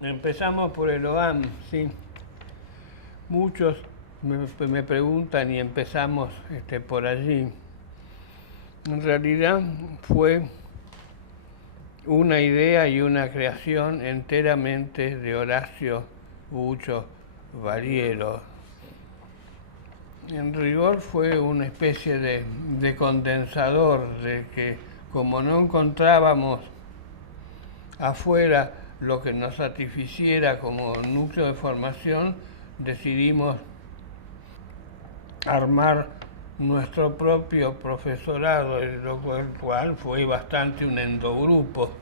Empezamos por el OAM, sí. Muchos me preguntan y empezamos por allí. En realidad fue una idea y una creación enteramente de Horacio Bucho Valiero. En rigor fue una especie de condensador, de que como no encontrábamos afuera lo que nos satisficiera como núcleo de formación, decidimos armar nuestro propio profesorado, lo cual fue bastante un endogrupo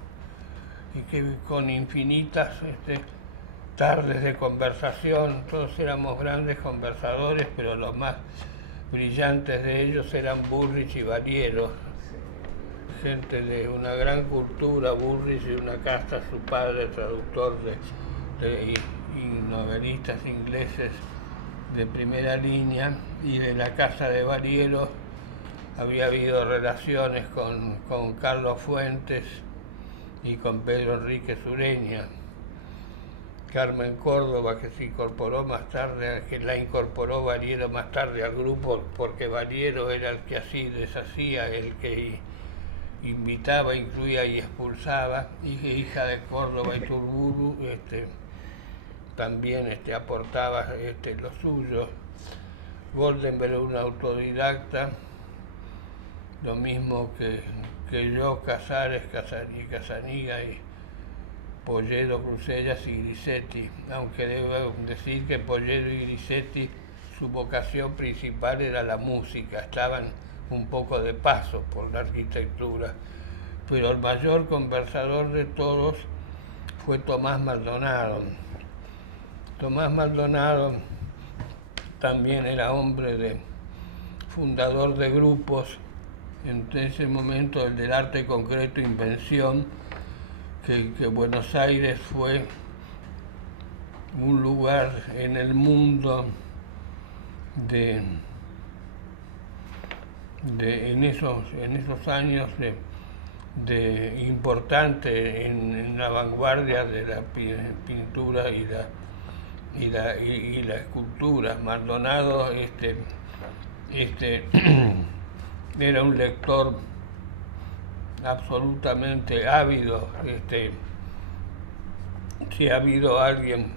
y que con infinitas tardes de conversación, todos éramos grandes conversadores, pero los más brillantes de ellos eran Bullrich y Valiero, gente de una gran cultura. Bullrich de una casta, su padre traductor y novelistas ingleses de primera línea, y de la casa de Valiero había habido relaciones con Carlos Fuentes y con Pedro Enrique Sureña. Carmen Córdoba, que se incorporó más tarde, que la incorporó Valiero más tarde al grupo, porque Valiero era el que así deshacía, el que invitaba, incluía y expulsaba, hija de Córdoba y Turburu, también aportaba lo suyo. Goldenberg era un autodidacta, lo mismo que yo, Casares, Casaniga y Polledo, Crusellas y Grisetti, aunque debo decir que Polledo y Grisetti, su vocación principal era la música, estaban un poco de paso por la arquitectura, pero el mayor conversador de todos fue Tomás Maldonado. Tomás Maldonado también era fundador de grupos, en ese momento el del arte concreto Invención, que Buenos Aires fue un lugar en el mundo en esos años de importante en la vanguardia de la pintura y la escultura. Maldonado era un lector absolutamente ávido. Si ha habido alguien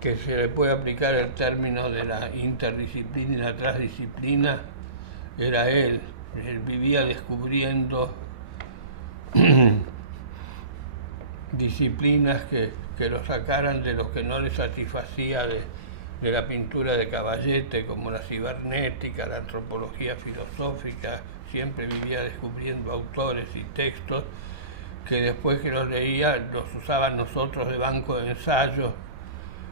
que se le puede aplicar el término de la interdisciplina y la transdisciplina, era él. Él vivía descubriendo disciplinas que lo sacaran de lo que no le satisfacía de la pintura de Caballete, como la cibernética, la antropología filosófica. Siempre vivía descubriendo autores y textos que después que los leía los usaban nosotros de banco de ensayo,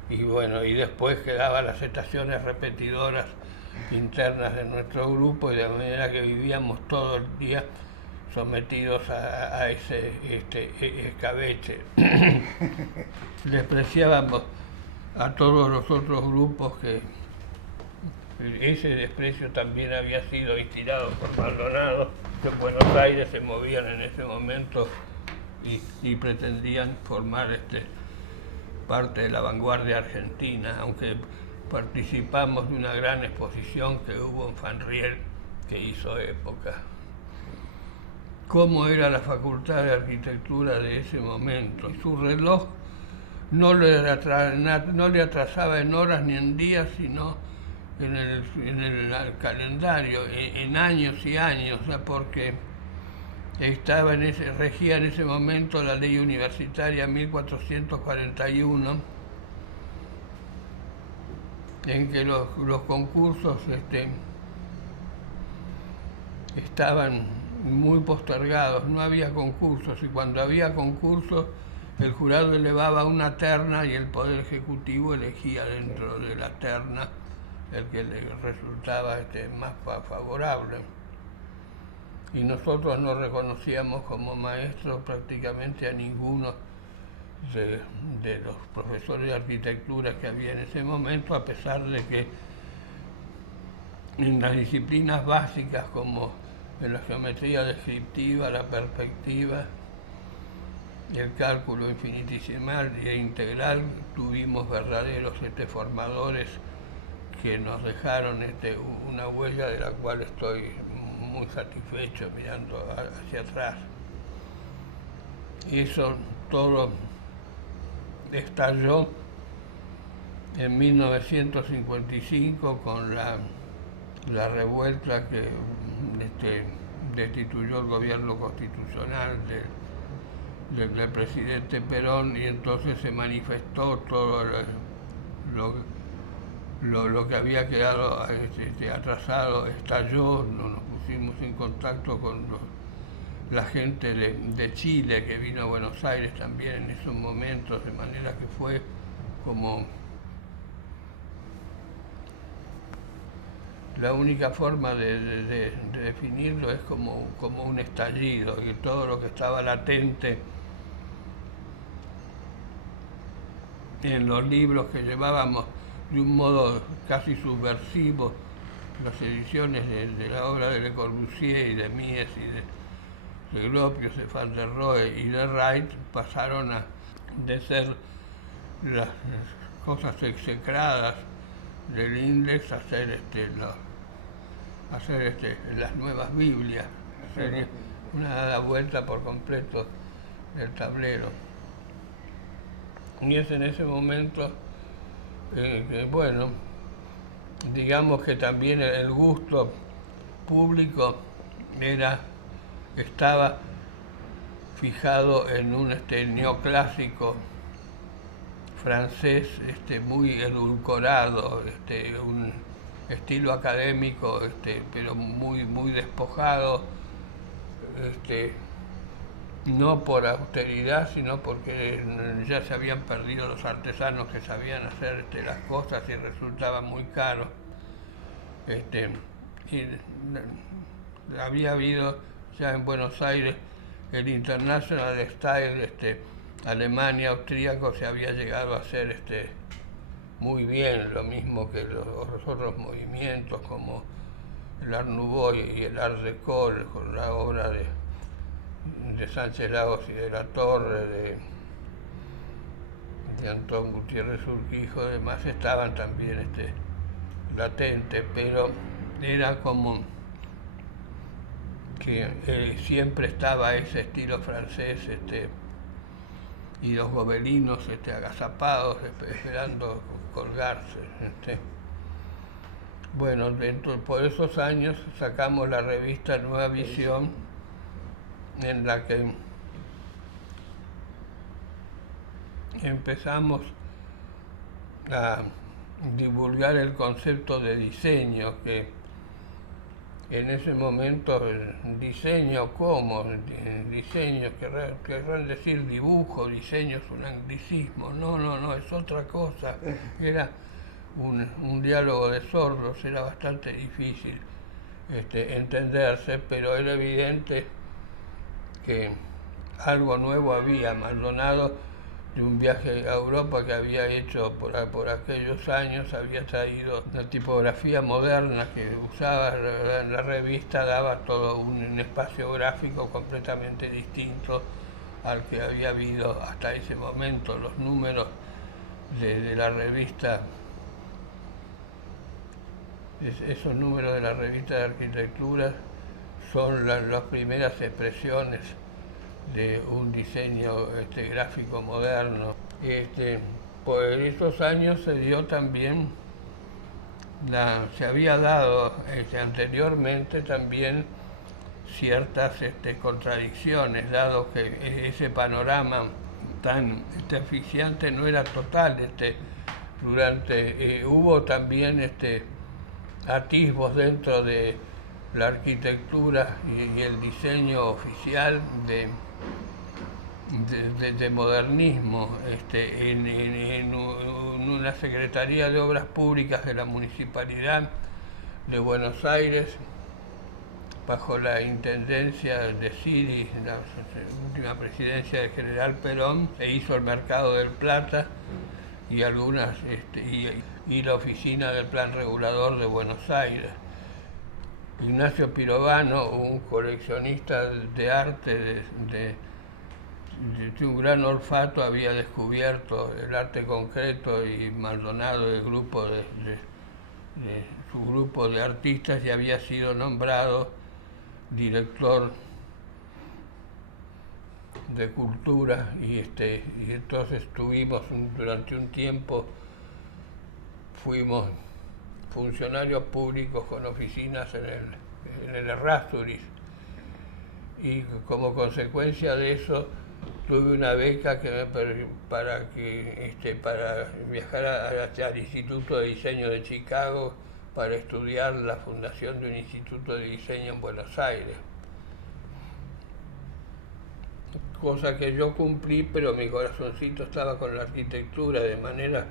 y bueno, y después quedaban las estaciones repetidoras internas de nuestro grupo, y de manera que vivíamos todo el día sometidos a ese escabeche. Despreciábamos a todos los otros grupos, que ese desprecio también había sido instilado por Maldonado, que en Buenos Aires se movían en ese momento y pretendían formar parte de la vanguardia argentina, aunque participamos de una gran exposición que hubo en Fanriel, que hizo época. ¿Cómo era la Facultad de Arquitectura de ese momento? Su reloj no le atrasaba en horas ni en días, sino en el calendario, en años y años, porque regía en ese momento la ley universitaria 1441, en que los concursos estaban muy postergados, no había concursos, y cuando había concursos el jurado elevaba una terna y el Poder Ejecutivo elegía dentro de la terna el que le resultaba más favorable. Y nosotros no reconocíamos como maestros prácticamente a ninguno de los profesores de arquitectura que había en ese momento, a pesar de que en las disciplinas básicas como en la geometría descriptiva, la perspectiva el cálculo infinitesimal e integral, tuvimos verdaderos formadores que nos dejaron una huella de la cual estoy muy satisfecho mirando hacia atrás. Eso todo estalló en 1955 con la revuelta que destituyó el gobierno constitucional del presidente Perón, y entonces se manifestó todo lo que había quedado atrasado, estalló. Nos pusimos en contacto con la gente de Chile que vino a Buenos Aires también en esos momentos, de manera que fue como la única forma de definirlo es como un estallido, que todo lo que estaba latente en los libros que llevábamos de un modo casi subversivo, las ediciones de la obra de Le Corbusier y de Mies y de Gropius, de Van der Rohe y de Wright, pasaron de ser las cosas execradas del Index a hacer las nuevas Biblias, hacer una dada vuelta por completo del tablero. Y es en ese momento que, bueno, digamos que también el gusto público estaba fijado en un neoclásico francés muy edulcorado, un estilo académico, pero muy despojado, no por austeridad, sino porque ya se habían perdido los artesanos que sabían hacer las cosas y resultaba muy caro. Y había habido ya en Buenos Aires el International Style, Alemania, austríaco, se había llegado a hacer muy bien, lo mismo que los otros movimientos como el Art Nouveau y el Art Deco, con la obra de Sánchez Lagos y de la Torre, de Antón Gutiérrez Urquijo, además estaban también latentes, pero era como que siempre estaba ese estilo francés, y los gobelinos agazapados, esperando colgarse. Bueno, por esos años sacamos la revista Nueva Visión, en la que empezamos a divulgar el concepto de diseño, que en ese momento el diseño diseño, querrán decir dibujo, diseño es un anglicismo, no, es otra cosa. Era un diálogo de sordos, era bastante difícil entenderse, pero era evidente que algo nuevo había. Maldonado, de un viaje a Europa que había hecho por aquellos años, había traído una tipografía moderna que usaba la revista, daba todo un espacio gráfico completamente distinto al que había habido hasta ese momento. Los números de la revista, esos números de la revista de arquitectura, son las primeras expresiones de un diseño gráfico moderno. Por estos años se dio también, se había dado anteriormente también ciertas contradicciones, dado que ese panorama tan asfixiante no era total. Hubo también atisbos dentro de la arquitectura y el diseño oficial de modernismo en una Secretaría de Obras Públicas de la Municipalidad de Buenos Aires, bajo la intendencia de Siri, la última presidencia del general Perón. Se hizo el Mercado del Plata y y la oficina del Plan Regulador de Buenos Aires. Ignacio Pirovano, un coleccionista de arte de un gran olfato había descubierto el arte concreto y Maldonado, el grupo de su grupo de artistas, y había sido nombrado director de cultura y entonces durante un tiempo fuimos funcionarios públicos con oficinas en el Errázuriz, y como consecuencia de eso tuve una beca para viajar al Instituto de Diseño de Chicago para estudiar la fundación de un instituto de diseño en Buenos Aires. Cosa que yo cumplí, pero mi corazoncito estaba con la arquitectura, de manera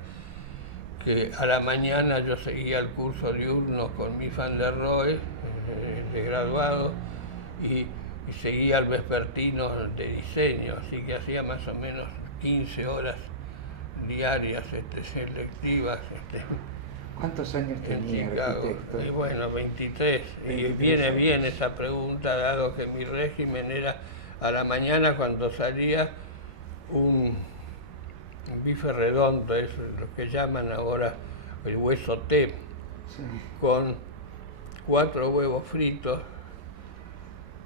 que a la mañana yo seguía el curso diurno con Mies van der Rohe, de graduado, y seguía el vespertino de diseño, así que hacía más o menos 15 horas diarias selectivas. ¿Cuántos años tenía arquitecto? Y bueno, 23. Y viene bien esa pregunta, dado que mi régimen era a la mañana, cuando salía, un bife redondo, es lo que llaman ahora el hueso T, sí, con 4 huevos fritos.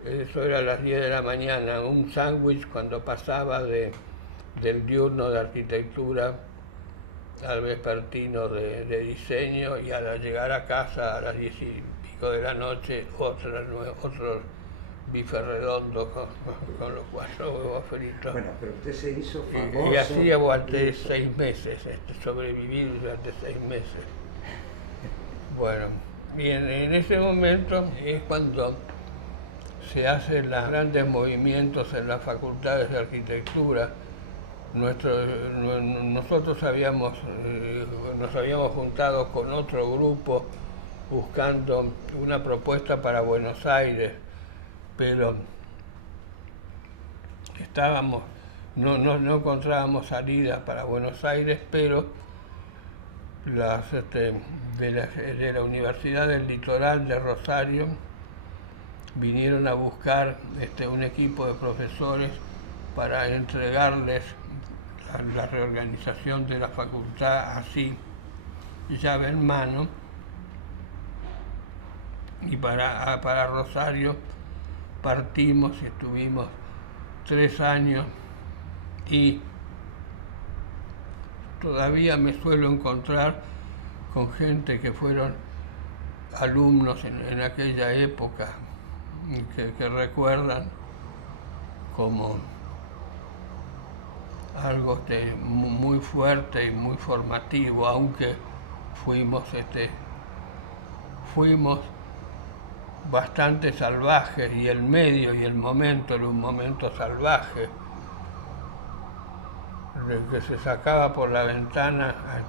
Eso era a las 10 de la mañana, un sándwich cuando pasaba del diurno de arquitectura al vespertino de diseño, y al llegar a casa a las 10 y pico de la noche, otro bife redondo con los 4 huevos fritos. Bueno, pero usted se hizo famoso. Y así aguanté 6 meses, sobreviví durante 6 meses. Bueno, y en ese momento es cuando se hacen los grandes movimientos en las facultades de arquitectura. Nosotros nos habíamos juntado con otro grupo buscando una propuesta para Buenos Aires, pero no encontrábamos salida para Buenos Aires, pero de la Universidad del Litoral de Rosario vinieron a buscar un equipo de profesores para entregarles la reorganización de la facultad así, llave en mano, y para Rosario partimos y estuvimos 3 años, y todavía me suelo encontrar con gente que fueron alumnos en aquella época, que recuerdan como algo muy fuerte y muy formativo, aunque fuimos bastante salvajes, y el medio y el momento era un momento salvaje, que se sacaba por la ventana a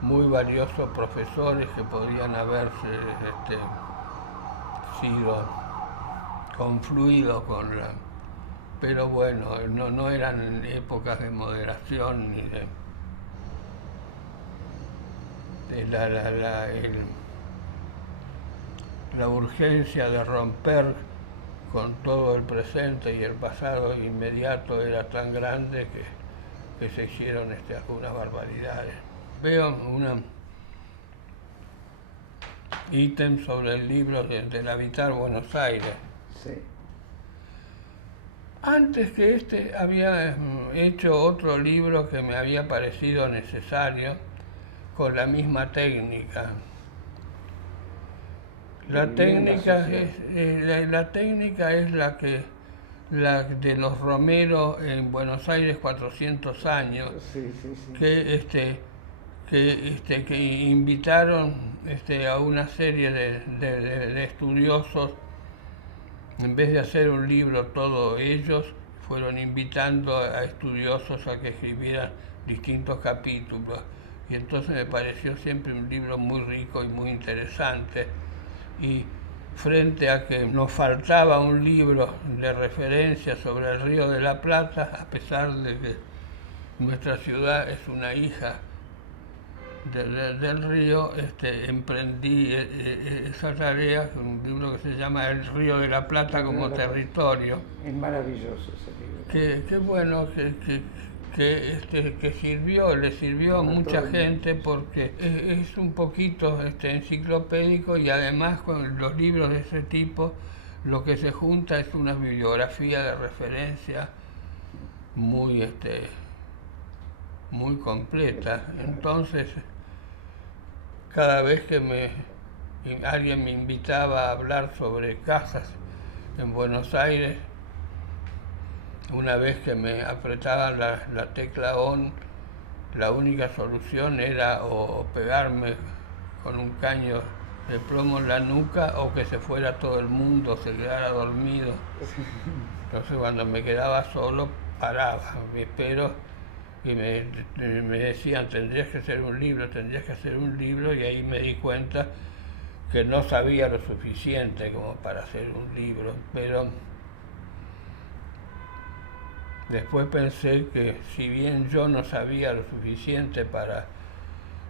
muy valiosos profesores que podían haberse sido confluidos con la... Pero bueno, no eran épocas de moderación ni de la urgencia de romper con todo el presente y el pasado inmediato era tan grande que se hicieron algunas barbaridades. Veo un ítem sobre el libro del habitar Buenos Aires. Sí. Antes que había hecho otro libro que me había parecido necesario, con la misma técnica. La técnica es la de los Romero en Buenos Aires 400 años, sí. que invitaron a una serie de estudiosos. En vez de hacer un libro todos ellos, fueron invitando a estudiosos a que escribieran distintos capítulos. Y entonces me pareció siempre un libro muy rico y muy interesante. Y frente a que nos faltaba un libro de referencia sobre el Río de la Plata, a pesar de que nuestra ciudad es una hija del Río, emprendí esa tarea, un libro que se llama El Río de la Plata como territorio. Es maravilloso ese libro. Que bueno, que sirvió, le sirvió a mucha gente porque es un poquito enciclopédico y además con los libros de ese tipo lo que se junta es una bibliografía de referencia muy, muy completa. Entonces, cada vez que alguien me invitaba a hablar sobre casas en Buenos Aires, una vez que me apretaban la tecla ON, la única solución era o pegarme con un caño de plomo en la nuca o que se fuera todo el mundo, se quedara dormido. Entonces cuando me quedaba solo paraba, pero y me decían tendrías que hacer un libro, y ahí me di cuenta que no sabía lo suficiente como para hacer un libro, pero después pensé que si bien yo no sabía lo suficiente para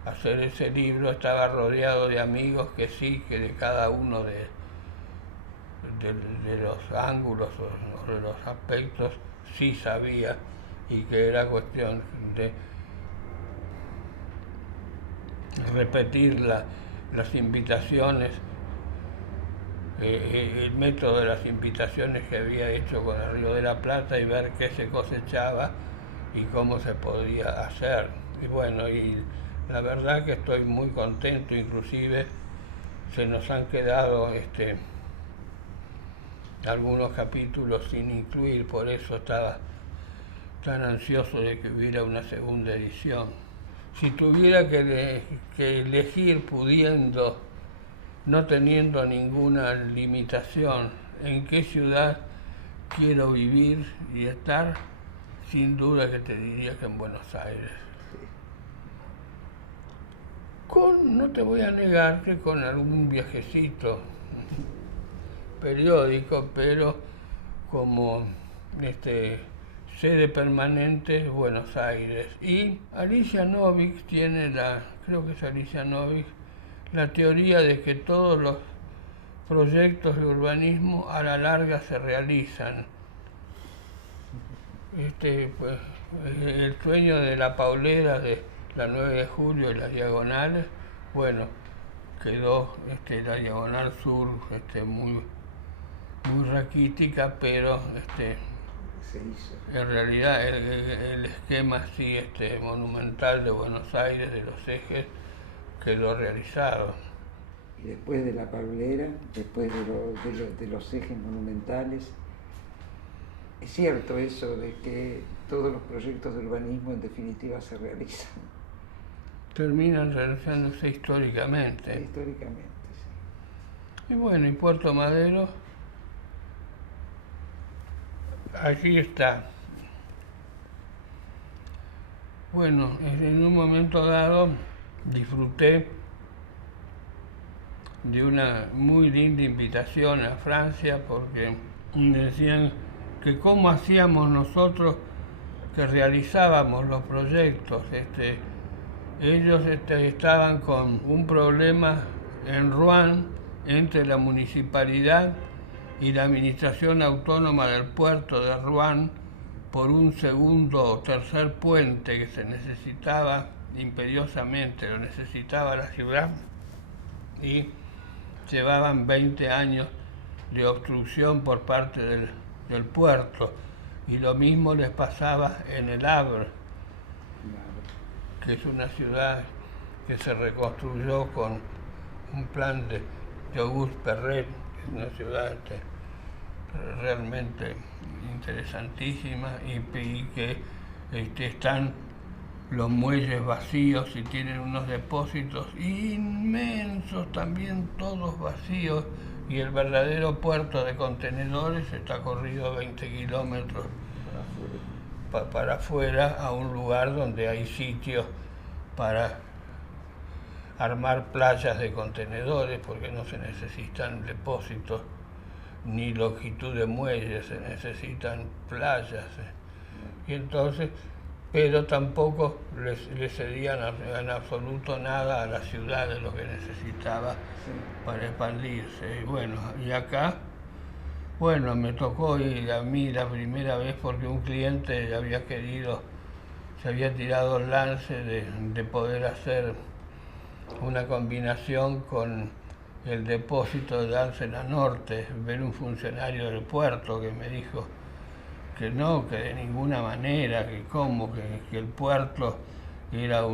hacer ese libro, estaba rodeado de amigos que sí, que de cada uno de los ángulos o de los aspectos sí sabía, y que era cuestión de repetir las invitaciones, el método de las invitaciones que había hecho con el Río de la Plata y ver qué se cosechaba y cómo se podía hacer. Y bueno, y la verdad que estoy muy contento, inclusive se nos han quedado algunos capítulos sin incluir, por eso estaba tan ansioso de que hubiera una segunda edición. Si tuviera que elegir pudiendo, no teniendo ninguna limitación, en qué ciudad quiero vivir y estar, sin duda que te diría que en Buenos Aires. No te voy a negar que con algún viajecito periódico, pero como sede permanente Buenos Aires. Y Alicia Novik tiene creo que es Alicia Novik, la teoría de que todos los proyectos de urbanismo a la larga se realizan. Pues, el sueño de la Paulera de la 9 de julio y las diagonales, bueno, quedó la diagonal sur muy raquítica, pero se hizo. En realidad el esquema así monumental de Buenos Aires, de los ejes, quedó realizado. Y después de la Paulera, después de los ejes monumentales, es cierto eso de que todos los proyectos de urbanismo en definitiva se realizan. Terminan realizándose históricamente. Históricamente, sí. Y bueno, y Puerto Madero, allí está. Bueno, en un momento dado disfruté de una muy linda invitación a Francia porque me decían que cómo hacíamos nosotros que realizábamos los proyectos. Ellos estaban con un problema en Rouen entre la municipalidad y la administración autónoma del puerto de Rouen por un segundo o tercer puente que se necesitaba imperiosamente, lo necesitaba la ciudad, y llevaban 20 años de obstrucción por parte del puerto, y lo mismo les pasaba en el Havre, que es una ciudad que se reconstruyó con un plan de Auguste Perret, que es una ciudad realmente interesantísima, y que están los muelles vacíos y tienen unos depósitos inmensos también, todos vacíos, y el verdadero puerto de contenedores está corrido 20 kilómetros para afuera, a un lugar donde hay sitios para armar playas de contenedores, porque no se necesitan depósitos ni longitud de muelles, se necesitan playas. Y entonces pero tampoco le cedían en absoluto nada a la ciudad de lo que necesitaba para expandirse. Y acá, me tocó ir a mí la primera vez porque un cliente se había tirado el lance de poder hacer una combinación con el depósito de Dársena Norte, ver un funcionario del puerto que me dijo que no, que de ninguna manera, que el puerto era la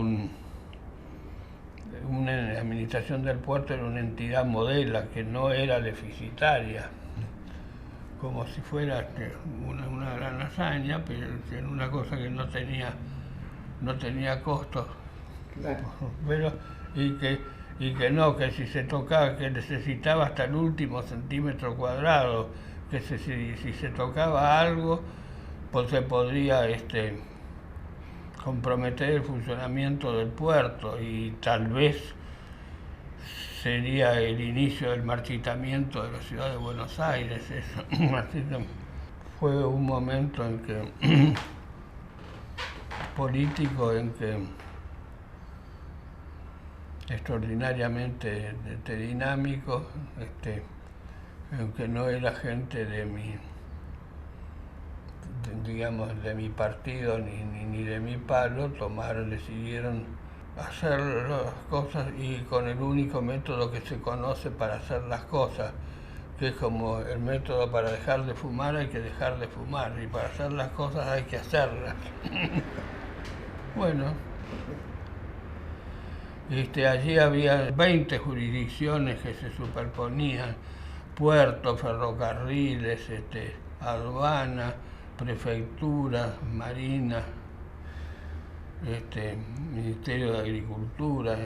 administración del puerto era una entidad modelo, que no era deficitaria, como si fuera una gran hazaña, pero era una cosa que no tenía costos. Claro. Que si se tocaba, que necesitaba hasta el último centímetro cuadrado, que si se tocaba algo, pues se podría comprometer el funcionamiento del puerto y tal vez sería el inicio del marchitamiento de la ciudad de Buenos Aires. Eso. Así que fue un momento político en que extraordinariamente dinámico, aunque no era gente de mi partido ni de mi palo, decidieron hacer las cosas y con el único método que se conoce para hacer las cosas, que es como el método para dejar de fumar, hay que dejar de fumar, y para hacer las cosas hay que hacerlas. Allí había 20 jurisdicciones que se superponían: puertos, ferrocarriles, aduana, prefectura, marina, Ministerio de Agricultura,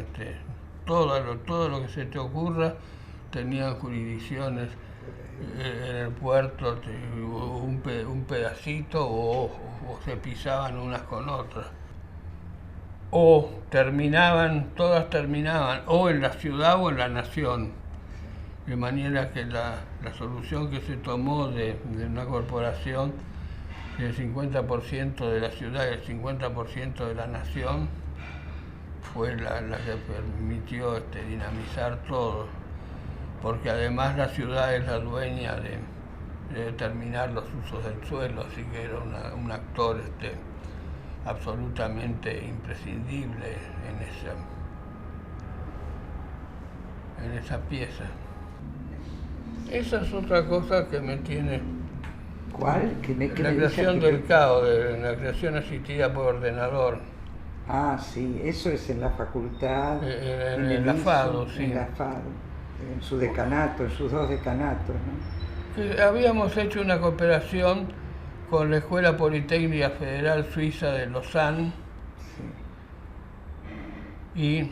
todo lo que se te ocurra tenían jurisdicciones en el puerto, un pedacito o se pisaban unas con otras. Todas terminaban o en la ciudad o en la nación, de manera que la solución que se tomó de una corporación del 50% de la ciudad y el 50% de la nación fue la que permitió dinamizar todo, porque además la ciudad es la dueña de determinar los usos del suelo, así que era un actor absolutamente imprescindible en esa pieza. Esa es otra cosa que me tiene... ¿Cuál? La creación del caos, la creación asistida por ordenador. Ah, sí, eso es en la facultad. En la FADO, sí. En la FADO, en su decanato, en sus 2 decanatos, ¿no? Que habíamos hecho una cooperación con la Escuela Politécnica Federal Suiza de Lausanne, sí. Y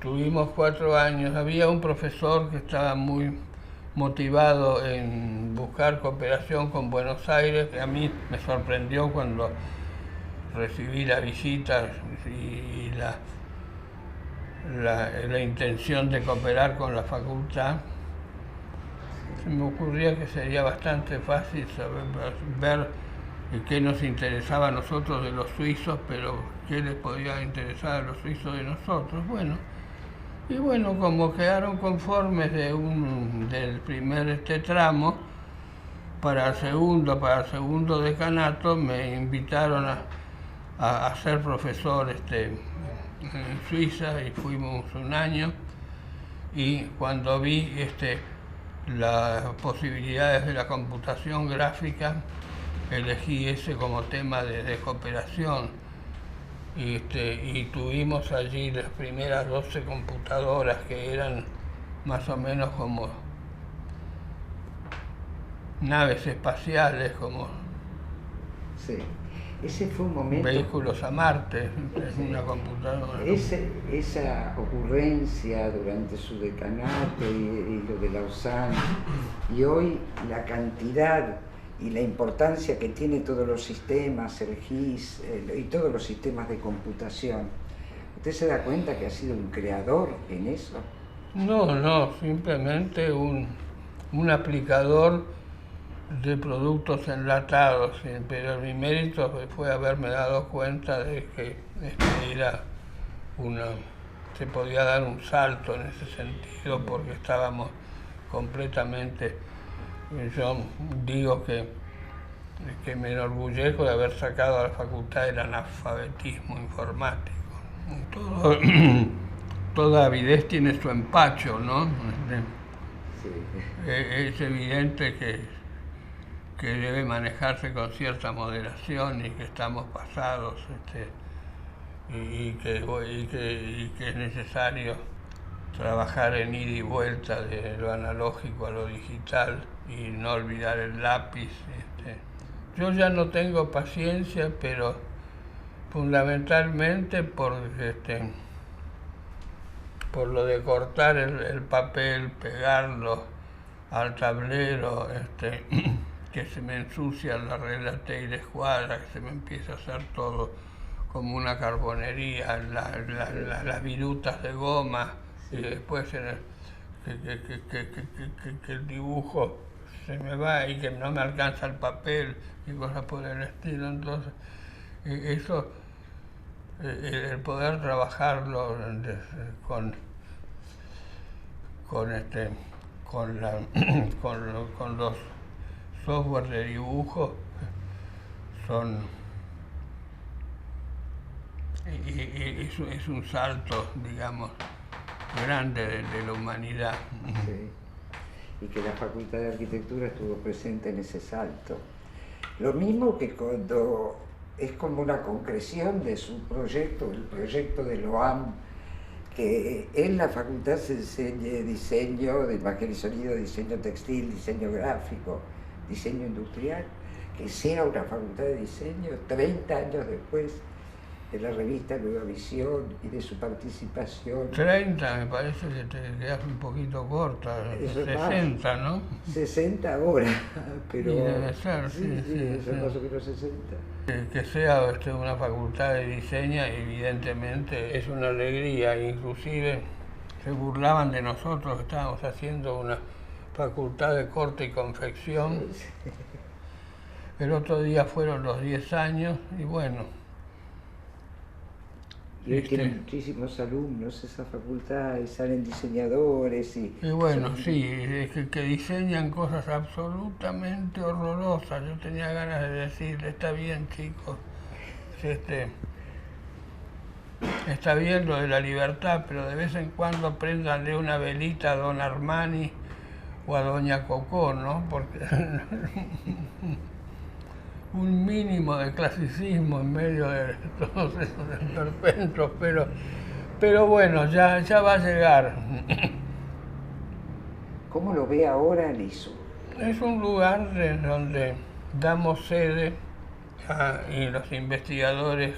tuvimos 4 años. Había un profesor que estaba muy motivado en buscar cooperación con Buenos Aires, que a mí me sorprendió cuando recibí la visita y la intención de cooperar con la facultad. Se me ocurría que sería bastante fácil ver qué nos interesaba a nosotros de los suizos, pero qué les podía interesar a los suizos de nosotros. Como quedaron conformes del primer tramo, para el segundo decanato me invitaron a ser profesor en Suiza, y fuimos un año, y cuando vi las posibilidades de la computación gráfica, elegí ese como tema de cooperación. Y tuvimos allí las primeras 12 computadoras, que eran más o menos como naves espaciales, como sí. Ese fue un momento... vehículos a Marte, sí. Una computadora. Esa ocurrencia durante su decanato y lo de Lausanne, y hoy la cantidad y la importancia que tiene todos los sistemas, el GIS y todos los sistemas de computación. ¿Usted se da cuenta que ha sido un creador en eso? No, simplemente un aplicador de productos enlatados, pero mi mérito fue haberme dado cuenta de que era una, se podía dar un salto en ese sentido porque estábamos completamente, yo digo que me enorgullezco de haber sacado a la facultad del analfabetismo informático. Todo, toda avidez tiene su empacho, ¿no? Sí. Es evidente que debe manejarse con cierta moderación y que estamos pasados y que es necesario trabajar en ida y vuelta de lo analógico a lo digital y no olvidar el lápiz. Yo ya no tengo paciencia, pero fundamentalmente por lo de cortar el papel, pegarlo al tablero, que se me ensucia la regla T y la escuadra, que se me empieza a hacer todo como una carbonería, las virutas de goma, y después que el dibujo se me va y que no me alcanza el papel y cosas por el estilo. Entonces, eso, el poder trabajarlo con, este, con los software de dibujo son es un salto, digamos, grande de la humanidad. Sí. Y que la Facultad de Arquitectura estuvo presente en ese salto. Lo mismo que cuando es como una concreción de su proyecto, el proyecto de Loam, que en la facultad se enseñe diseño de imagen y sonido, diseño textil, diseño gráfico, diseño industrial, que sea una facultad de diseño 30 años después de la revista Nueva Visión y de su participación. 30, me parece que te quedas un poquito corta, 60, ¿no? 60 ahora, pero... Y debe ser, sí, eso sí. más o menos 60. Que sea una facultad de diseño, evidentemente, es una alegría. Inclusive se burlaban de nosotros que estábamos haciendo una facultad de corte y confección. Sí. El otro día fueron los 10 años y bueno. Y hoy tiene muchísimos alumnos esa facultad y salen diseñadores y bueno, sí, que diseñan cosas absolutamente horrorosas. Yo tenía ganas de decirle, está bien, chicos, está bien lo de la libertad, pero de vez en cuando préndanle una velita a don Armani o a doña Cocó, ¿no? Porque un mínimo de clasicismo en medio de todos esos esperpentos, pero bueno, ya va a llegar. ¿Cómo lo ve ahora Lisu? Es un lugar donde damos sede y los investigadores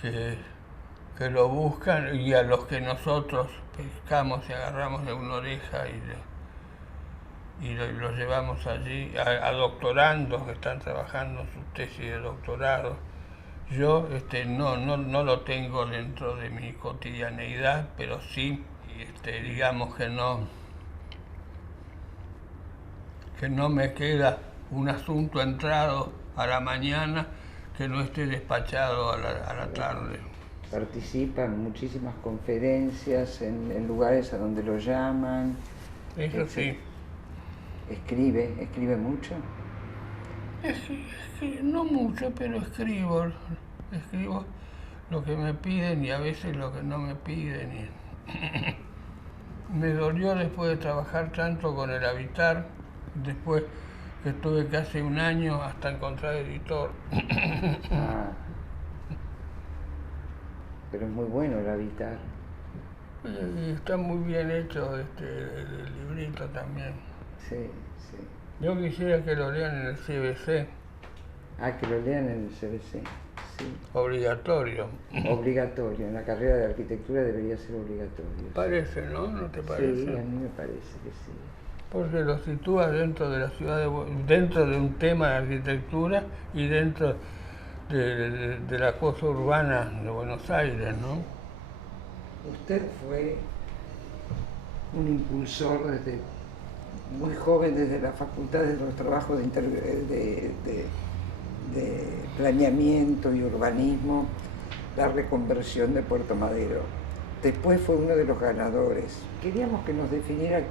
que lo buscan y a los que nosotros pescamos y agarramos de una oreja y lo llevamos allí a doctorandos que están trabajando en su tesis de doctorado. Yo no lo tengo dentro de mi cotidianeidad, pero sí, digamos que no me queda un asunto entrado a la mañana que no esté despachado a la tarde. Participa en muchísimas conferencias, en lugares a donde lo llaman. Eso sí. ¿Escribe mucho? No mucho, pero escribo lo que me piden y a veces lo que no me piden. Me dolió después de trabajar tanto con el Habitar, después que estuve casi un año hasta encontrar editor. Pero es muy bueno el Habitar. Y está muy bien hecho el librito también. Sí. Yo quisiera que lo lean en el CBC. Que lo lean en el CBC, sí. Obligatorio. Obligatorio, en la carrera de arquitectura debería ser obligatorio. Parece, ¿no? ¿No te parece? Sí, a mí me parece que sí. Porque lo sitúa dentro de la ciudad, dentro de un tema de arquitectura y dentro de la cosa urbana de Buenos Aires, ¿no? Usted fue un impulsor desde muy joven, desde la facultad de los trabajos de planeamiento y urbanismo, la reconversión de Puerto Madero. Después fue uno de los ganadores. Queríamos que nos definiera,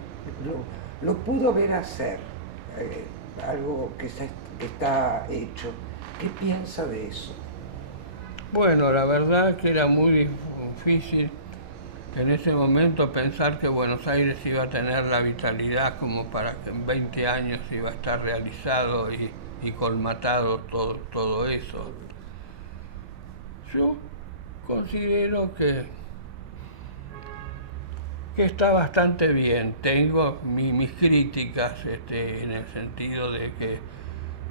lo pudo ver hacer, algo que está hecho. ¿Qué piensa de eso? Bueno, la verdad que era muy difícil en ese momento pensar que Buenos Aires iba a tener la vitalidad como para que en 20 años iba a estar realizado y colmatado todo eso. Yo considero que está bastante bien. Tengo mis críticas en el sentido de que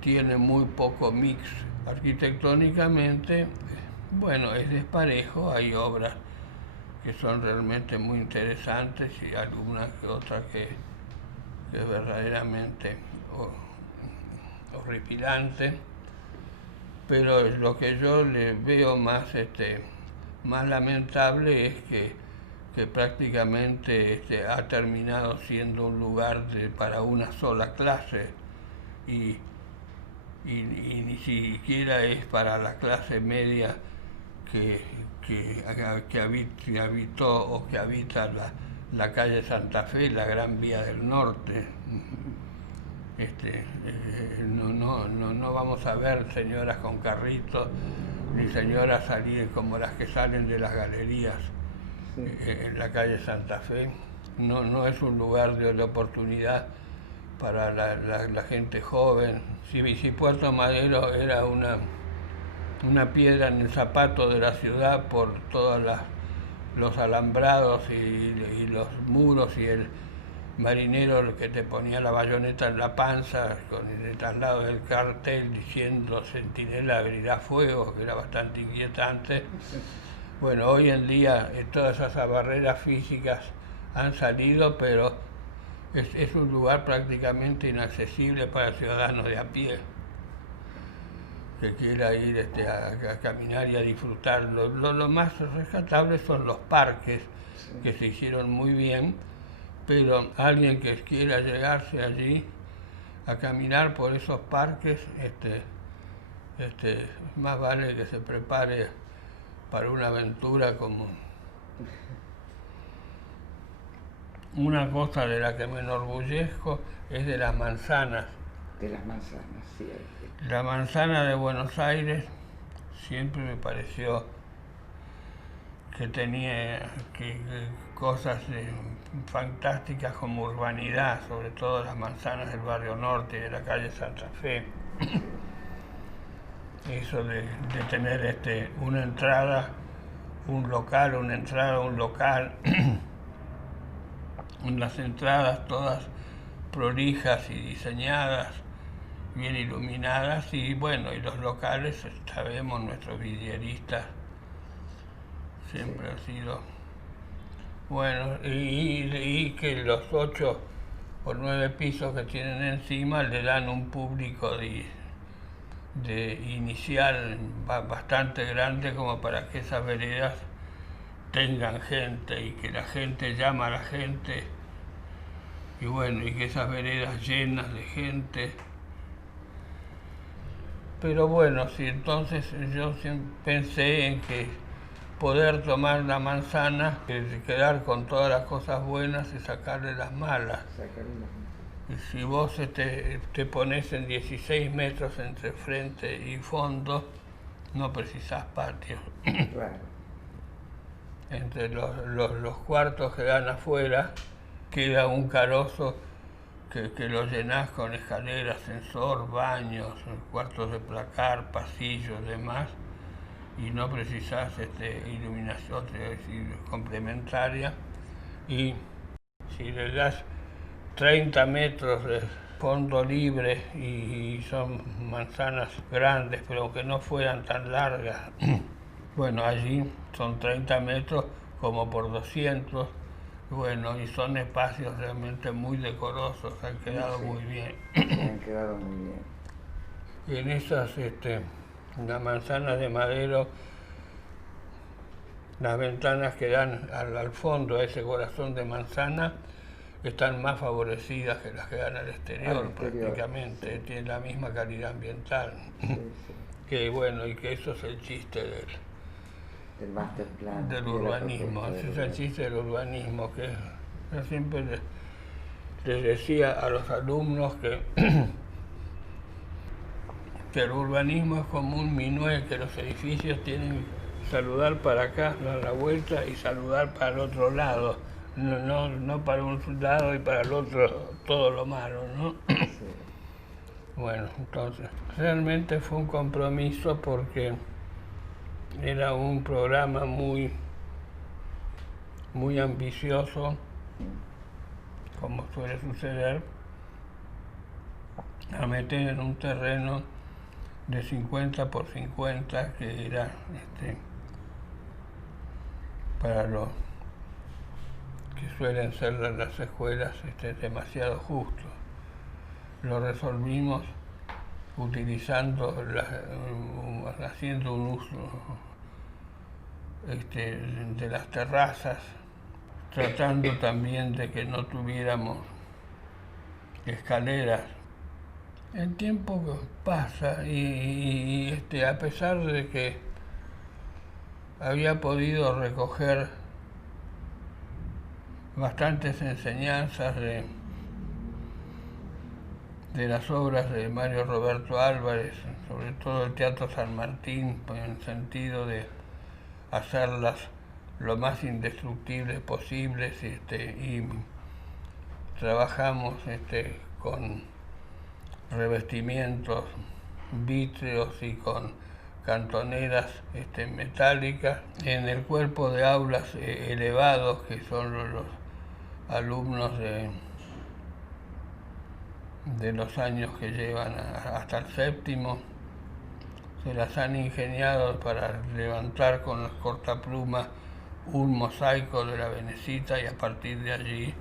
tiene muy poco mix arquitectónicamente. Bueno, es desparejo, hay obras que son realmente muy interesantes y alguna que otra que es verdaderamente horripilante, pero lo que yo le veo más lamentable es que prácticamente ha terminado siendo un lugar para una sola clase y ni siquiera es para la clase media que habitó o que habita la calle Santa Fe, la Gran Vía del Norte. No vamos a ver señoras con carritos ni señoras salir como las que salen de las galerías en la calle Santa Fe. No es un lugar de oportunidad para la gente joven. Si Puerto Madero era una piedra en el zapato de la ciudad por todos los alambrados y los muros y el marinero que te ponía la bayoneta en la panza con el traslado del cartel diciendo centinela abrirá fuego, que era bastante inquietante. Bueno, hoy en día todas esas barreras físicas han salido, pero es un lugar prácticamente inaccesible para el ciudadano de a pie que quiera ir a caminar y a disfrutar. Lo más rescatable son los parques, que se hicieron muy bien, pero alguien que quiera llegarse allí a caminar por esos parques, más vale que se prepare para una aventura como una cosa de la que me enorgullezco es de las manzanas. De las manzanas, sí. La manzana de Buenos Aires siempre me pareció que tenía cosas fantásticas como urbanidad, sobre todo las manzanas del barrio norte y de la calle Santa Fe. Eso de tener una entrada, un local, las entradas todas prolijas y diseñadas, bien iluminadas, y bueno, y los locales, sabemos, nuestros vidrieristas siempre han sido bueno, y que los 8 o 9 pisos que tienen encima le dan un público de inicial bastante grande como para que esas veredas tengan gente y que la gente llama a la gente y bueno, y que esas veredas llenas de gente. Pero bueno, sí, entonces yo siempre pensé en que poder tomar la manzana, quedar con todas las cosas buenas y sacarle las malas. Y si vos te pones en 16 metros entre frente y fondo, no precisás patio. Claro. Entre los cuartos que dan afuera queda un carozo que lo llenás con escaleras, ascensor, baños, cuartos de placar, pasillos, demás, y no precisás iluminación complementaria. Y si le das 30 metros de fondo libre y son manzanas grandes, pero que no fueran tan largas, bueno, allí son 30 metros como por 200, bueno, y son espacios realmente muy decorosos, han quedado muy bien. Han quedado muy bien. En esas, las manzanas de Madero, las ventanas que dan al fondo, a ese corazón de manzana, están más favorecidas que las que dan al exterior, prácticamente, sí. tienen la misma calidad ambiental. Sí, sí. Que bueno, y que eso es el chiste Del master plan. del Y de la urbanismo, propuesta ese del es el chiste del urbanismo, que yo siempre les decía a los alumnos que el urbanismo es como un minué, que los edificios tienen que saludar para acá, dar la vuelta y saludar para el otro lado, no para un lado y para el otro todo lo malo, ¿no? Sí. Bueno, entonces, realmente fue un compromiso porque era un programa muy ambicioso, como suele suceder, a meter en un terreno de 50 por 50 que era para los que suelen ser las escuelas demasiado justo. Lo resolvimos utilizando, haciendo un uso de las terrazas, tratando también de que no tuviéramos escaleras. El tiempo pasa y a pesar de que había podido recoger bastantes enseñanzas de las obras de Mario Roberto Álvarez, sobre todo el Teatro San Martín, en el sentido de hacerlas lo más indestructibles posibles, y trabajamos con revestimientos vítreos y con cantoneras metálicas en el cuerpo de aulas elevados, que son los alumnos de los años que llevan hasta el séptimo. Se las han ingeniado para levantar con los cortaplumas un mosaico de la Venecita y a partir de allí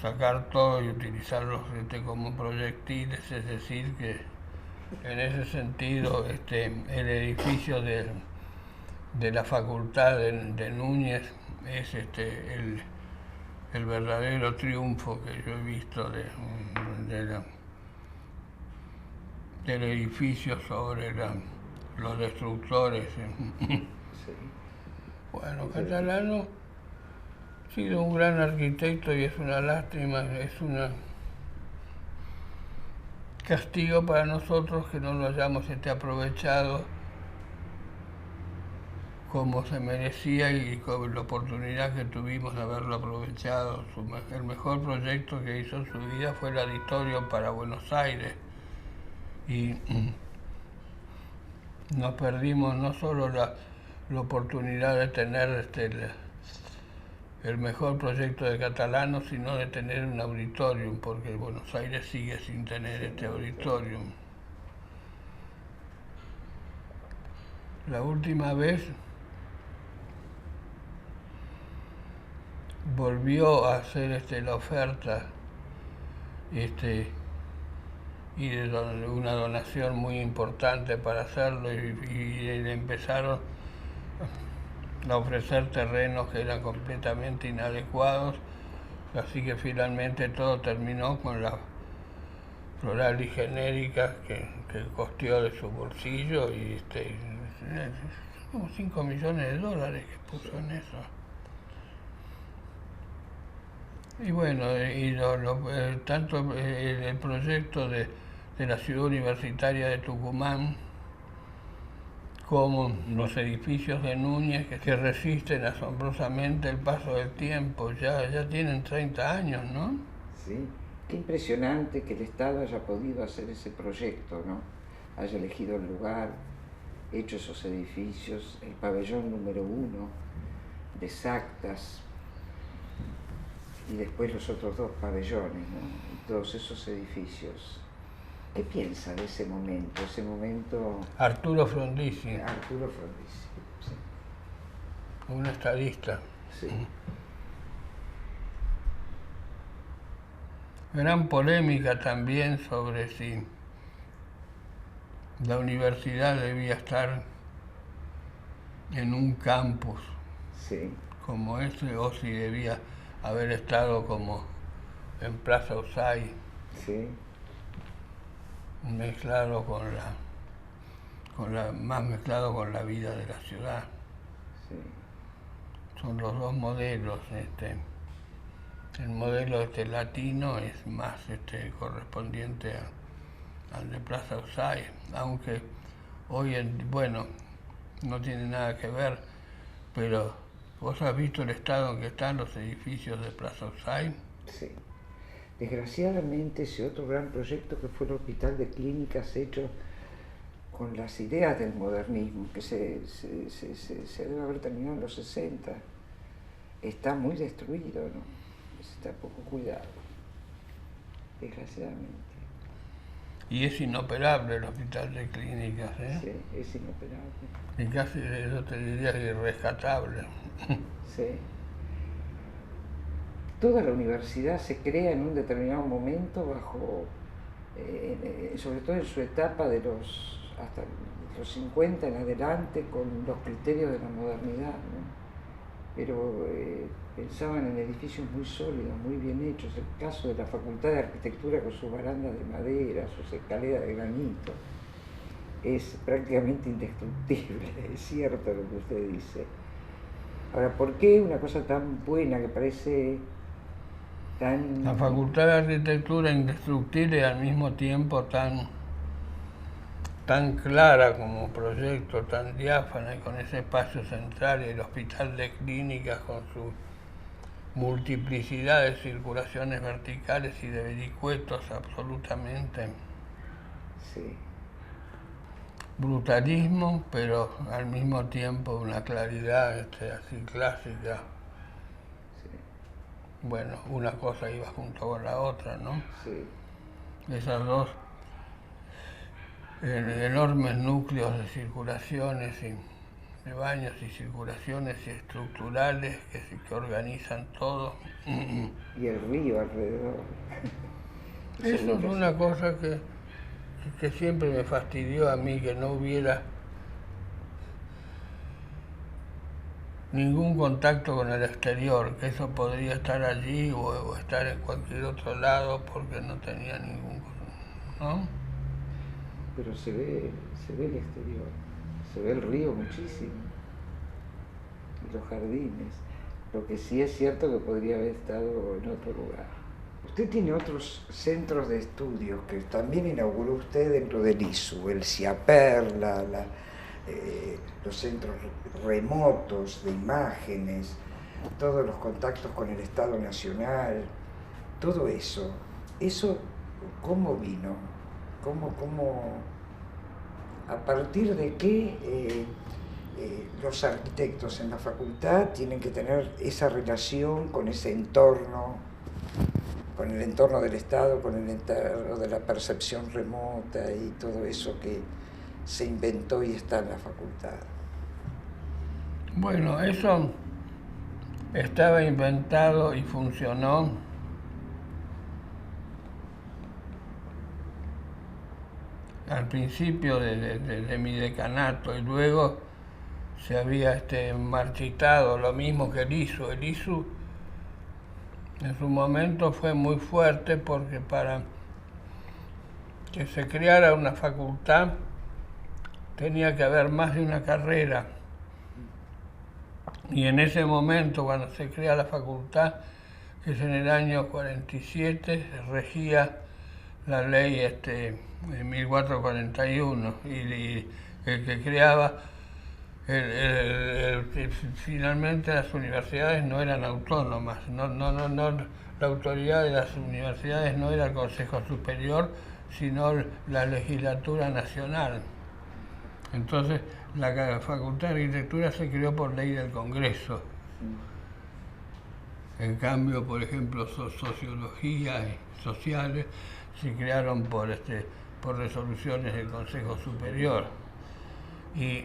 sacar todo y utilizarlos como proyectiles, es decir, que en ese sentido el edificio de la Facultad de Núñez es el verdadero triunfo que yo he visto del edificio sobre los destructores. Sí. Bueno, Catalano ha sido un gran arquitecto y es una lástima, es un castigo para nosotros que no lo hayamos aprovechado como se merecía y con la oportunidad que tuvimos de haberlo aprovechado. El mejor proyecto que hizo en su vida fue el auditorio para Buenos Aires y nos perdimos no solo la oportunidad de tener el mejor proyecto de Catalano, sino de tener un auditorium, porque Buenos Aires sigue sin tener este auditorium. La última vez volvió a hacer la oferta y una donación muy importante para hacerlo y empezaron a ofrecer terrenos que eran completamente inadecuados, así que finalmente todo terminó con la floral y genérica que costeó de su bolsillo y como 5 millones de dólares que puso en eso. Y bueno, tanto el proyecto de la Ciudad Universitaria de Tucumán como los edificios de Núñez que resisten asombrosamente el paso del tiempo, ya tienen 30 años, ¿no? Sí, qué impresionante que el Estado haya podido hacer ese proyecto, ¿no? Haya elegido el lugar, hecho esos edificios, el pabellón número 1 de Sactas y después los otros 2 pabellones, ¿no? Y todos esos edificios. ¿Qué piensa de ese momento? Arturo Frondizi. Arturo Frondizi, sí. Un estadista. Sí. Gran polémica también sobre si la universidad debía estar en un campus Sí. como ese o si debía haber estado como en Plaza Usay, Sí, mezclado más mezclado con la vida de la ciudad. sí, Son los dos modelos. El modelo latino es más correspondiente al de Plaza Usay, aunque bueno, no tiene nada que ver, pero ¿vos has visto el estado en que están los edificios de Plaza Usay? sí. Desgraciadamente, ese otro gran proyecto que fue el Hospital de Clínicas hecho con las ideas del modernismo, que se debe haber terminado en los 60, está muy destruido, ¿no? Está poco cuidado, desgraciadamente. Y es inoperable el Hospital de Clínicas, ¿eh? Sí, es inoperable. Y casi, yo te diría, irrescatable. Sí. Toda la universidad se crea en un determinado momento sobre todo en su etapa hasta los 50 en adelante, con los criterios de la modernidad, ¿no? Pero pensaban en edificios muy sólidos, muy bien hechos. El caso de la Facultad de Arquitectura con sus barandas de madera, sus escaleras de granito, es prácticamente indestructible, es cierto lo que usted dice. Ahora, ¿por qué una cosa tan buena que parece tan... La Facultad de Arquitectura indestructible y al mismo tiempo tan clara como proyecto, tan diáfana y con ese espacio central, y el Hospital de Clínicas con su multiplicidad de circulaciones verticales y de vericuetos absolutamente Sí, brutalismo, pero al mismo tiempo una claridad así clásica. sí, Bueno, una cosa iba junto con la otra, ¿no? sí, Esas dos enormes núcleos de circulaciones y de baños y circulaciones estructurales que organizan todo. y el río alrededor. Eso es una cosa que siempre me fastidió a mí, que no hubiera ningún contacto con el exterior, que eso podría estar allí o estar en cualquier otro lado porque no tenía ningún... ¿no? Pero se ve el exterior, se ve el río muchísimo, y los jardines. Lo que sí es cierto que podría haber estado en otro lugar. Usted tiene otros centros de estudios que también inauguró usted dentro del ISU, el CIAPER, los centros remotos de imágenes, todos los contactos con el Estado Nacional, todo eso. ¿Eso cómo vino? ¿A partir de qué los arquitectos en la facultad tienen que tener esa relación con ese entorno, con el entorno del Estado, con el entorno de la percepción remota y todo eso que se inventó y está en la facultad? Bueno, eso estaba inventado y funcionó al principio de mi decanato, y luego se había marchitado, lo mismo que el ISU. El ISU en su momento fue muy fuerte porque para que se creara una facultad tenía que haber más de una carrera. Y en ese momento, cuando se crea la facultad, que es en el año 47, regía la ley de 1441, y el que creaba, finalmente las universidades no eran autónomas, la autoridad de las universidades no era el Consejo Superior, sino la legislatura nacional. Entonces, la Facultad de Arquitectura se creó por ley del Congreso. En cambio, por ejemplo, sociología y sociales se crearon por resoluciones del Consejo Superior. Y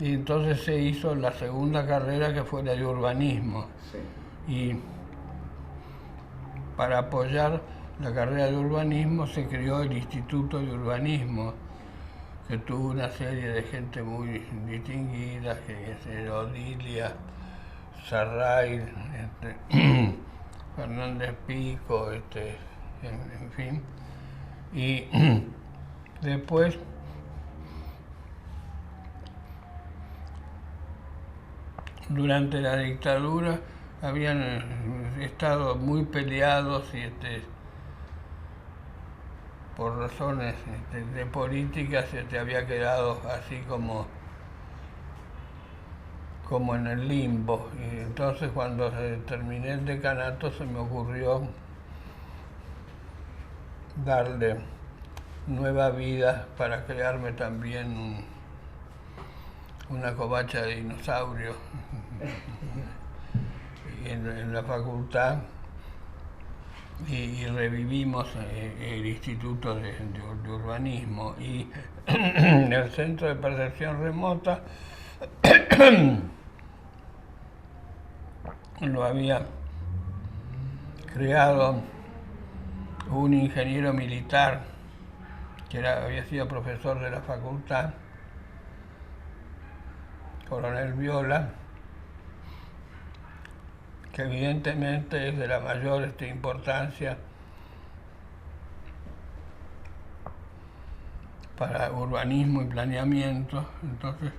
entonces se hizo la segunda carrera, que fue la de urbanismo. Sí. Y para apoyar la carrera de urbanismo se creó el Instituto de Urbanismo, que tuvo una serie de gente muy distinguida, que es Odilia Sarray, Fernández Pico, en fin. Y después durante la dictadura habían estado muy peleados y por razones de política se había quedado así como en el limbo. Y entonces cuando terminé el decanato se me ocurrió darle nueva vida para crearme también una covacha de dinosaurio en la facultad y revivimos el Instituto de Urbanismo y el Centro de Percepción Remota lo había creado un ingeniero militar que había sido profesor de la facultad, Coronel Viola, que evidentemente es de la mayor importancia para urbanismo y planeamiento. Entonces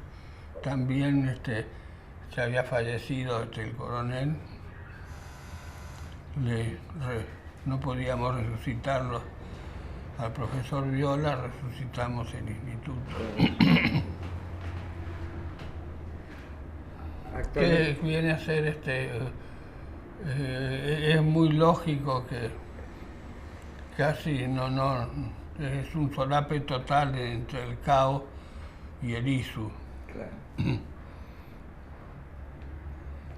también se había fallecido el coronel, no podíamos resucitarlo al profesor Viola, resucitamos el instituto. Que viene a ser es muy lógico que casi no es un solape total entre el CAO y el ISU. Claro.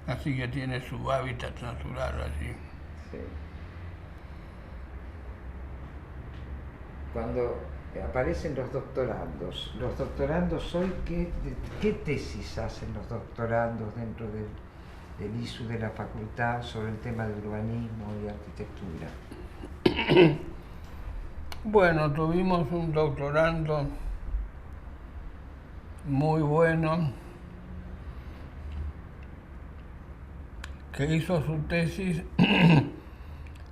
Así que tiene su hábitat natural allí. Sí. Cuando aparecen los doctorandos hoy, ¿qué tesis hacen los doctorandos dentro del ISU de la facultad sobre el tema de urbanismo y arquitectura? Bueno, tuvimos un doctorando muy bueno que hizo su tesis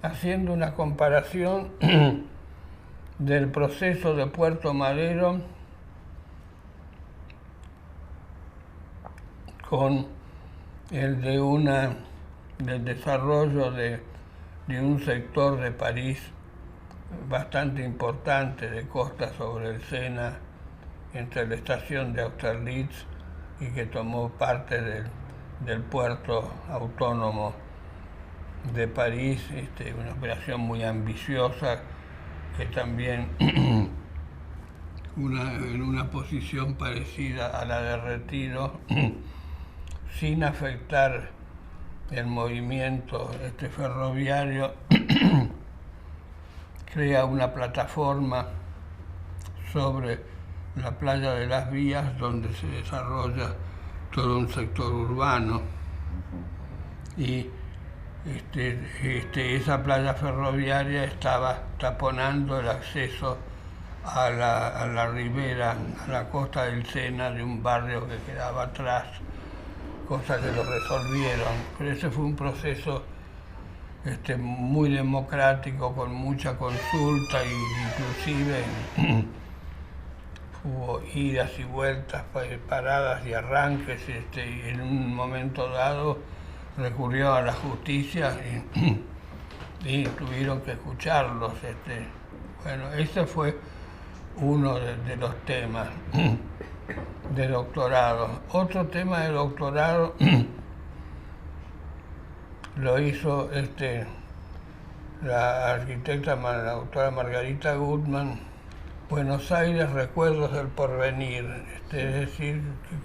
haciendo una comparación del proceso de Puerto Madero con el del desarrollo de un sector de París bastante importante de costa sobre el Sena, entre la estación de Austerlitz y que tomó parte del puerto autónomo de París, una operación muy ambiciosa que también en una posición parecida a la de Retiro, sin afectar el movimiento ferroviario, crea una plataforma sobre la playa de las Vías donde se desarrolla todo un sector urbano y esa playa ferroviaria estaba taponando el acceso a la ribera, a la costa del Sena de un barrio que quedaba atrás, cosa que lo resolvieron, pero ese fue un proceso muy democrático, con mucha consulta e inclusive hubo idas y vueltas, paradas y arranques, y en un momento dado recurrió a la justicia y tuvieron que escucharlos. Bueno, ese fue uno de los temas de doctorado. Otro tema de doctorado lo hizo la arquitecta, la doctora Margarita Gutman, Buenos Aires, recuerdos del porvenir, es decir,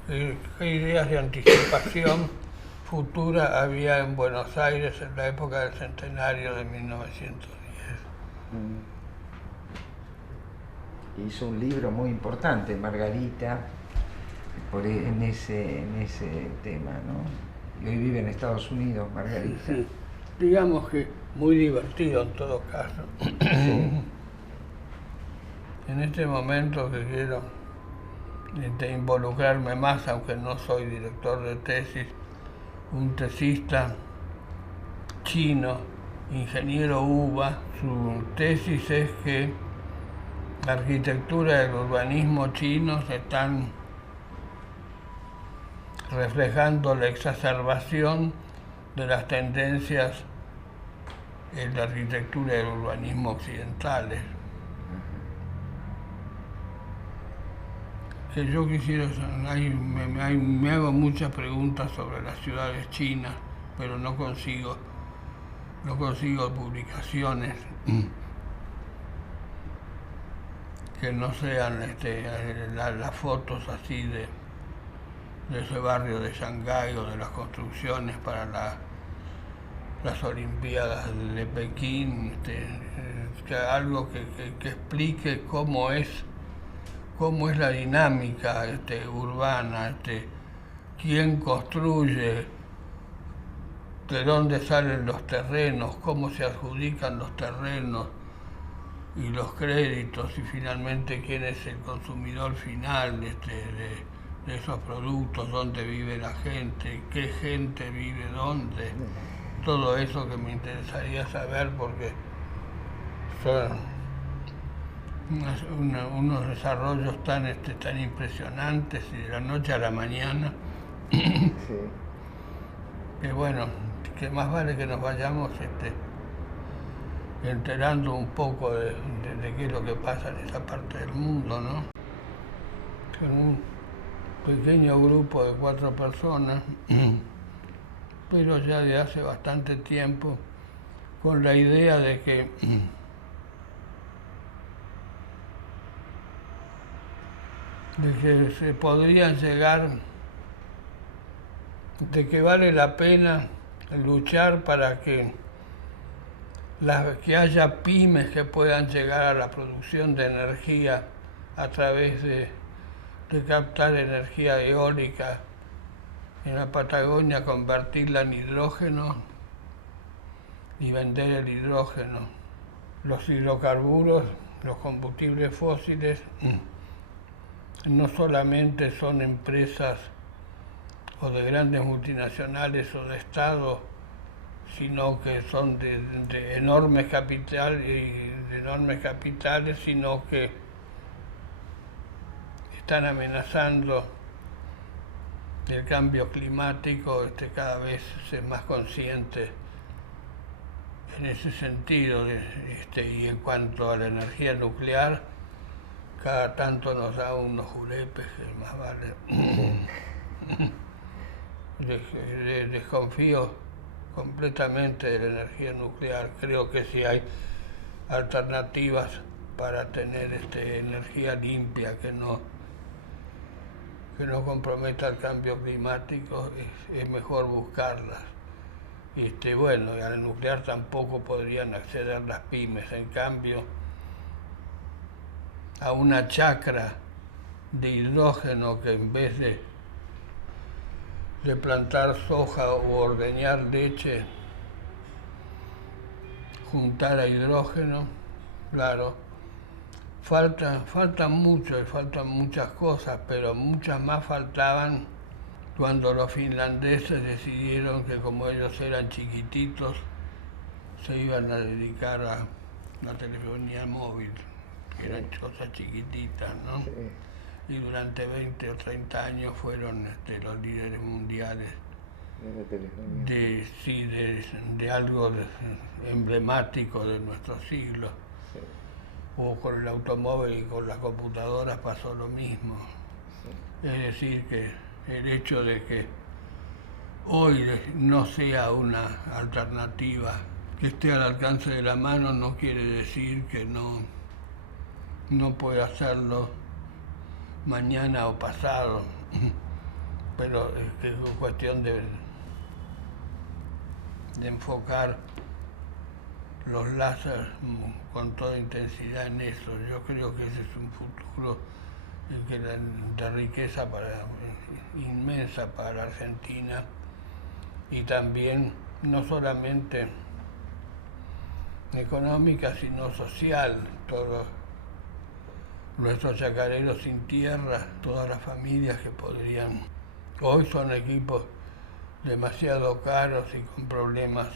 qué ideas de anticipación futura había en Buenos Aires en la época del centenario de 1910. Hizo un libro muy importante, Margarita, en ese tema, ¿no? Y hoy vive en Estados Unidos, Margarita. Sí, digamos que muy divertido en todo caso. Sí. En este momento que quiero involucrarme más, aunque no soy director de tesis, un tesista chino, ingeniero UBA. Su tesis es que la arquitectura y el urbanismo chinos están reflejando la exacerbación de las tendencias en la arquitectura y el urbanismo occidentales. Que yo quisiera, me hago muchas preguntas sobre las ciudades chinas, pero no consigo publicaciones que no sean las fotos así de ese barrio de Shanghái o de las construcciones para las Olimpiadas de Pekín, algo que explique cómo es la dinámica urbana, quién construye, de dónde salen los terrenos, cómo se adjudican los terrenos y los créditos, y finalmente quién es el consumidor final de esos productos, dónde vive la gente, qué gente vive dónde. Todo eso que me interesaría saber, porque son unos desarrollos tan impresionantes y de la noche a la mañana. Sí. Que bueno, que más vale que nos vayamos enterando un poco de qué es lo que pasa en esa parte del mundo, ¿no? Con un pequeño grupo de 4 personas, pero ya de hace bastante tiempo, con la idea de que se podrían llegar, de que vale la pena luchar para que haya pymes que puedan llegar a la producción de energía a través de captar energía eólica en la Patagonia, convertirla en hidrógeno y vender el hidrógeno. Los hidrocarburos, los combustibles fósiles, no solamente son empresas o de grandes multinacionales o de Estado, sino que son de enormes capitales, sino que están amenazando el cambio climático. Cada vez es más consciente en ese sentido, y en cuanto a la energía nuclear, cada tanto nos da unos julepes que más vale. Desconfío completamente de la energía nuclear. Creo que si hay alternativas para tener energía limpia que no comprometa el cambio climático, es mejor buscarlas. Bueno, y al nuclear tampoco podrían acceder las pymes. En cambio, a una chacra de hidrógeno, que en vez de plantar soja o ordeñar leche, juntar a hidrógeno, claro, faltan muchas cosas, pero muchas más faltaban cuando los finlandeses decidieron que, como ellos eran chiquititos, se iban a dedicar a la telefonía móvil, que eran cosas chiquititas, ¿no? Sí. Y durante 20 o 30 años fueron los líderes mundiales de algo emblemático de nuestro siglo. Sí. O con el automóvil y con las computadoras pasó lo mismo. Sí. Es decir, que el hecho de que hoy no sea una alternativa que esté al alcance de la mano no quiere decir que no pueda hacerlo mañana o pasado, pero es cuestión de enfocar los láser con toda intensidad en eso. Yo creo que ese es un futuro de riqueza inmensa para la Argentina, y también no solamente económica, sino social. Todos nuestros chacareros sin tierra, todas las familias que podrían, hoy son equipos demasiado caros y con problemas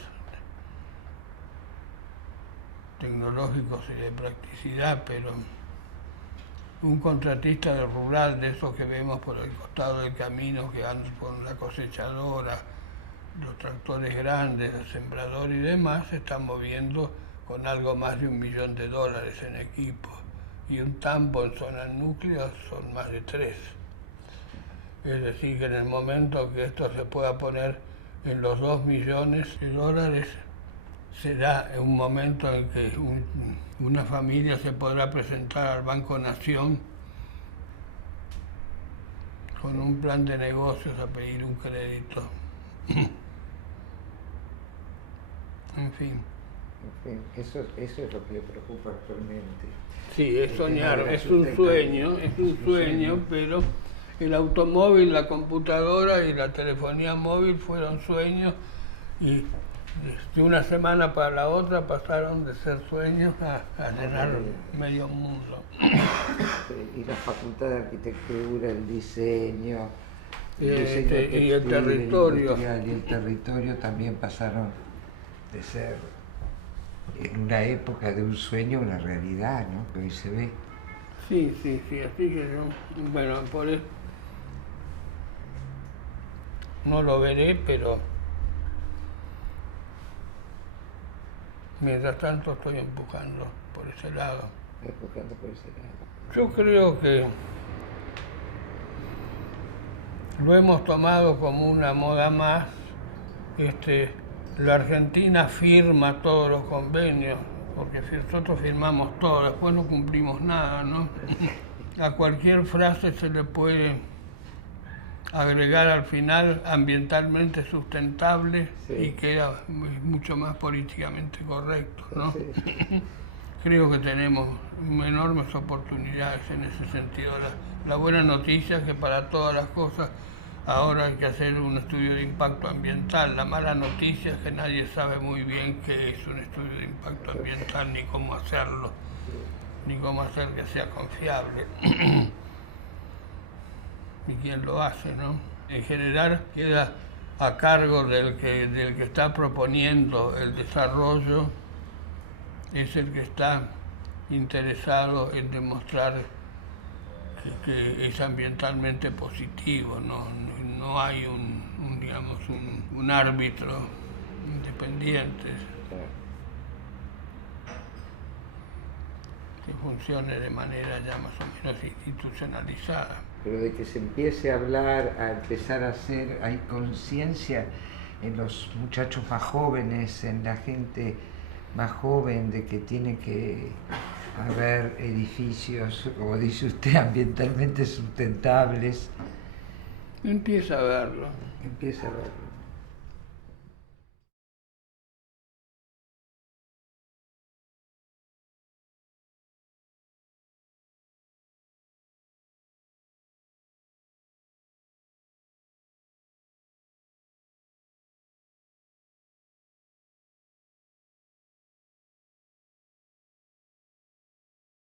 tecnológicos y de practicidad, pero un contratista de rural, de esos que vemos por el costado del camino, que andan con la cosechadora, los tractores grandes, el sembrador y demás, se están moviendo con algo más de $1 millón en equipo. Y un tambo en zona núcleo son más de 3. Es decir, que en el momento que esto se pueda poner en los $2 millones, será un momento en que una familia se podrá presentar al Banco Nación con un plan de negocios a pedir un crédito. En fin. Eso es lo que le preocupa actualmente. Sí, es soñar, es un sueño, pero el automóvil, la computadora y la telefonía móvil fueron sueños y de una semana para la otra pasaron de ser sueños a llenar medio mundo. Y la facultad de arquitectura, el diseño, y el territorio. Y el territorio también pasaron de ser en una época de un sueño una realidad, ¿no? Que hoy se ve. Sí, así que yo, bueno, por eso no lo veré, pero mientras tanto estoy empujando por ese lado. Yo creo que lo hemos tomado como una moda más. La Argentina firma todos los convenios, porque nosotros firmamos todo, después no cumplimos nada, ¿no? A cualquier frase se le puede agregar al final ambientalmente sustentable, sí, y queda mucho más políticamente correcto, ¿no? Sí. Creo que tenemos enormes oportunidades en ese sentido. La buena noticia es que para todas las cosas ahora hay que hacer un estudio de impacto ambiental. La mala noticia es que nadie sabe muy bien qué es un estudio de impacto ambiental, ni cómo hacerlo, ni cómo hacer que sea confiable. Y quién lo hace, ¿no? En general queda a cargo del que está proponiendo el desarrollo, es el que está interesado en demostrar que es ambientalmente positivo, no hay un árbitro independiente que funcione de manera ya más o menos institucionalizada. Pero de que se empiece a hablar, a empezar a hacer, hay conciencia en los muchachos más jóvenes, en la gente más joven, de que tiene que haber edificios, como dice usted, ambientalmente sustentables. Empieza a verlo. Empieza a verlo.